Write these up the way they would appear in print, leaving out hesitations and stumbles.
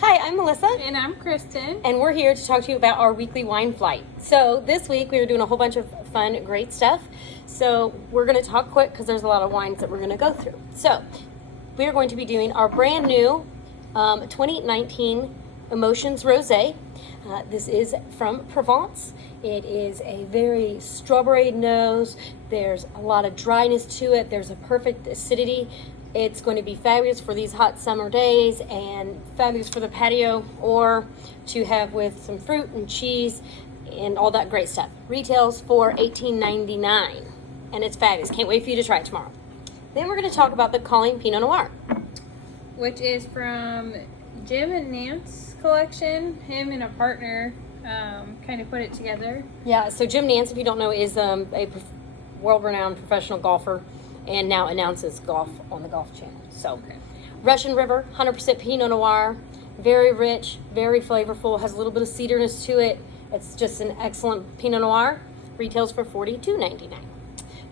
Hi, I'm Melissa. And I'm Kristen. And we're here to talk to you about our weekly wine flight. So this week we are doing a whole bunch of fun, great stuff. So we're going to talk quick because there's a lot of wines that we're going to go through. So we are going to be doing our brand new 2019 Emotions Rosé. This is from Provence. It is a very strawberry nose. There's a lot of dryness to it. There's a perfect acidity. It's going to be fabulous for these hot summer days and fabulous for the patio or to have with some fruit and cheese and all that great stuff. Retails for $18.99 and it's fabulous. Can't wait for you to try it tomorrow. Then we're going to talk about the Colleen Pinot Noir, which is from Jim and Nance collection. Him and a partner kind of put it together. Yeah, so Jim Nance, if you don't know, is a world-renowned professional golfer and now announces golf on the Golf Channel. So, Okay. Russian River, 100% Pinot Noir, very rich, very flavorful, has a little bit of cederness to it. It's just an excellent Pinot Noir. Retails for $42.99.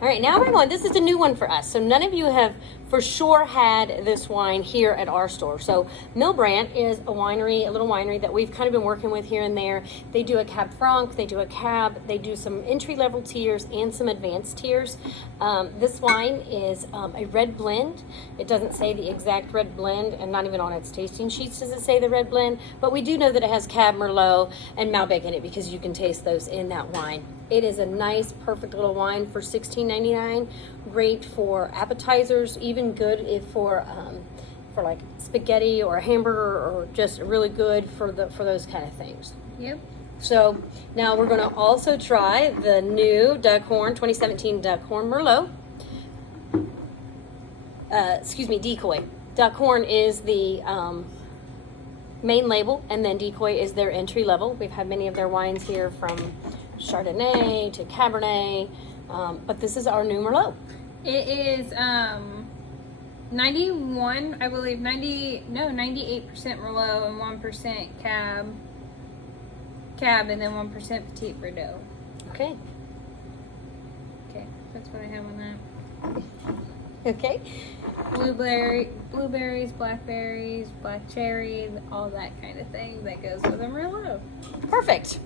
All right, now we're going. This is a new one for us. So none of you have for sure had this wine here at our store. So Milbrandt is a winery, a little winery that we've kind of been working with here and there. They do a Cab Franc, they do a Cab, they do some entry-level tiers and some advanced tiers. This wine is a red blend. It doesn't say the exact red blend, and not even on its tasting sheets does it say the red blend, but we do know that it has Cab Merlot and Malbec in it because you can taste those in that wine. It is a nice, perfect little wine for $16.99. Great for appetizers, even good if for like spaghetti or a hamburger, or just really good for those kind of things. Yep. So now we're going to also try the new Duckhorn 2017 Duckhorn Merlot. Decoy. Duckhorn is the main label, and then Decoy is their entry level. We've had many of their wines here, from Chardonnay to Cabernet, but this is our new Merlot. It is 91, I believe, 98% Merlot and 1% Cab, and then 1% Petit Verdot. Okay. Okay, that's what I have on that. Okay. Blueberries, blackberries, black cherry, all that kind of thing that goes with a Merlot. Perfect.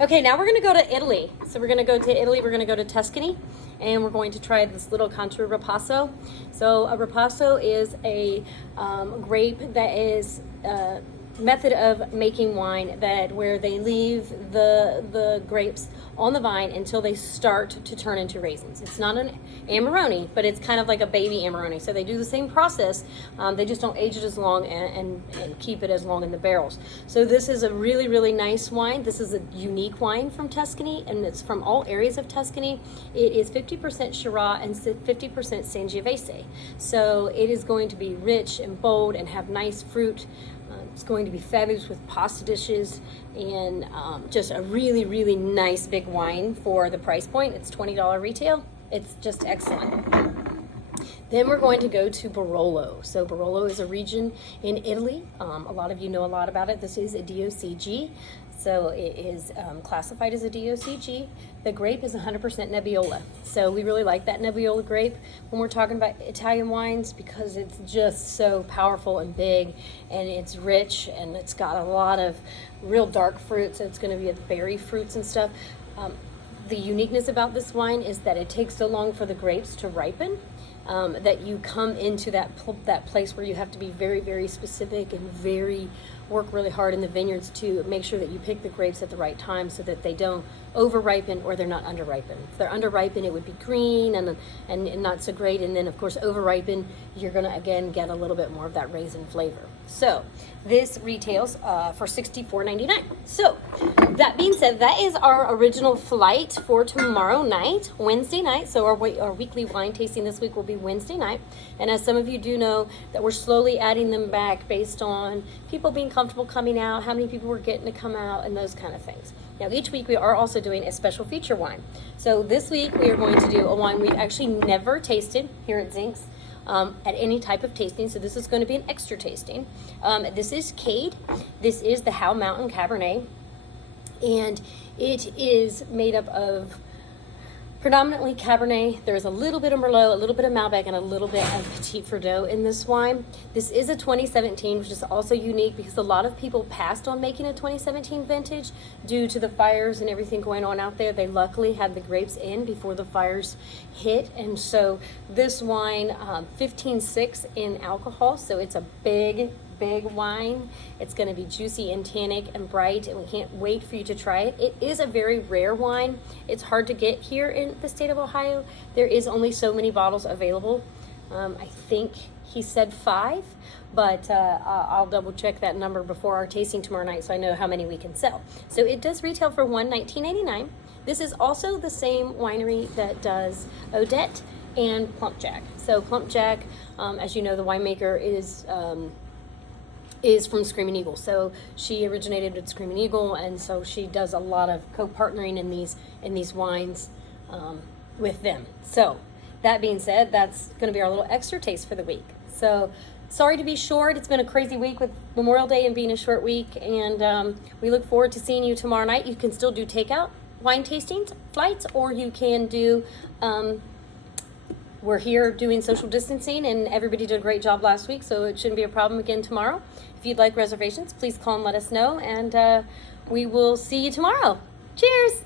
Okay, now we're going to go to Italy. So we're going to go to Italy, we're going to go to Tuscany, and we're going to try this little Conto Ripasso. So a Ripasso is a grape that is a method of making wine where they leave the grapes on the vine until they start to turn into raisins. It's not an Amarone, but it's kind of like a baby Amarone. So they do the same process. They just don't age it as long and keep it as long in the barrels. So this is a really, really nice wine. This is a unique wine from Tuscany, and it's from all areas of Tuscany. It is 50% Shiraz and 50% Sangiovese. So it is going to be rich and bold and have nice fruit. It's going to be fabulous with pasta dishes, and just a really, really nice big wine for the price point. It's $20 retail. It's just excellent. Then we're going to go to Barolo. So Barolo is a region in Italy. A lot of you know a lot about it. This is a DOCG. So it is classified as a DOCG. The grape is 100% Nebbiolo. So we really like that Nebbiolo grape when we're talking about Italian wines, because it's just so powerful and big, and it's rich, and it's got a lot of real dark fruits. So it's going to be berry fruits and stuff. The uniqueness about this wine is that it takes so long for the grapes to ripen. That you come into that place where you have to be very, very specific and work really hard in the vineyards to make sure that you pick the grapes at the right time so that they don't over ripen or they're not under ripen. If they're under ripen, it would be green and not so great, and then of course over ripen, you're going to again get a little bit more of that raisin flavor. So this retails for $64.99. So that being said, that is our original flight for tomorrow night, Wednesday night. So our weekly wine tasting this week will be Wednesday night. And as some of you do know, that we're slowly adding them back based on people being comfortable coming out, how many people we're getting to come out, and those kind of things. Now, each week we are also doing a special feature wine. So this week we are going to do a wine we've actually never tasted here at Zinks. At any type of tasting, so this is going to be an extra tasting. This is Cade. This is the Howe Mountain Cabernet, and it is made up of Predominantly Cabernet. There's a little bit of Merlot, a little bit of Malbec, and a little bit of Petit Verdot in this wine. This is a 2017, which is also unique because a lot of people passed on making a 2017 vintage due to the fires and everything going on out there. They luckily had the grapes in before the fires hit, and so this wine, 15.6 in alcohol, so it's a big wine. It's going to be juicy and tannic and bright, and we can't wait for you to try it. It is a very rare wine. It's hard to get here in the state of Ohio. There is only so many bottles available. I think he said 5, but I'll double check that number before our tasting tomorrow night so I know how many we can sell. So it does retail for $19.89. This is also the same winery that does Odette and Plump Jack. So Plump Jack, as you know, the winemaker is from Screaming Eagle. So she originated with Screaming Eagle, and so she does a lot of co-partnering in these wines with them. So that being said, that's going to be our little extra taste for the week. So sorry to be short. It's been a crazy week with Memorial Day and being a short week, and we look forward to seeing you tomorrow night. You can still do takeout wine tastings, flights, or you can do we're here doing social distancing, and everybody did a great job last week, so it shouldn't be a problem again tomorrow. If you'd like reservations, please call and let us know, and we will see you tomorrow. Cheers!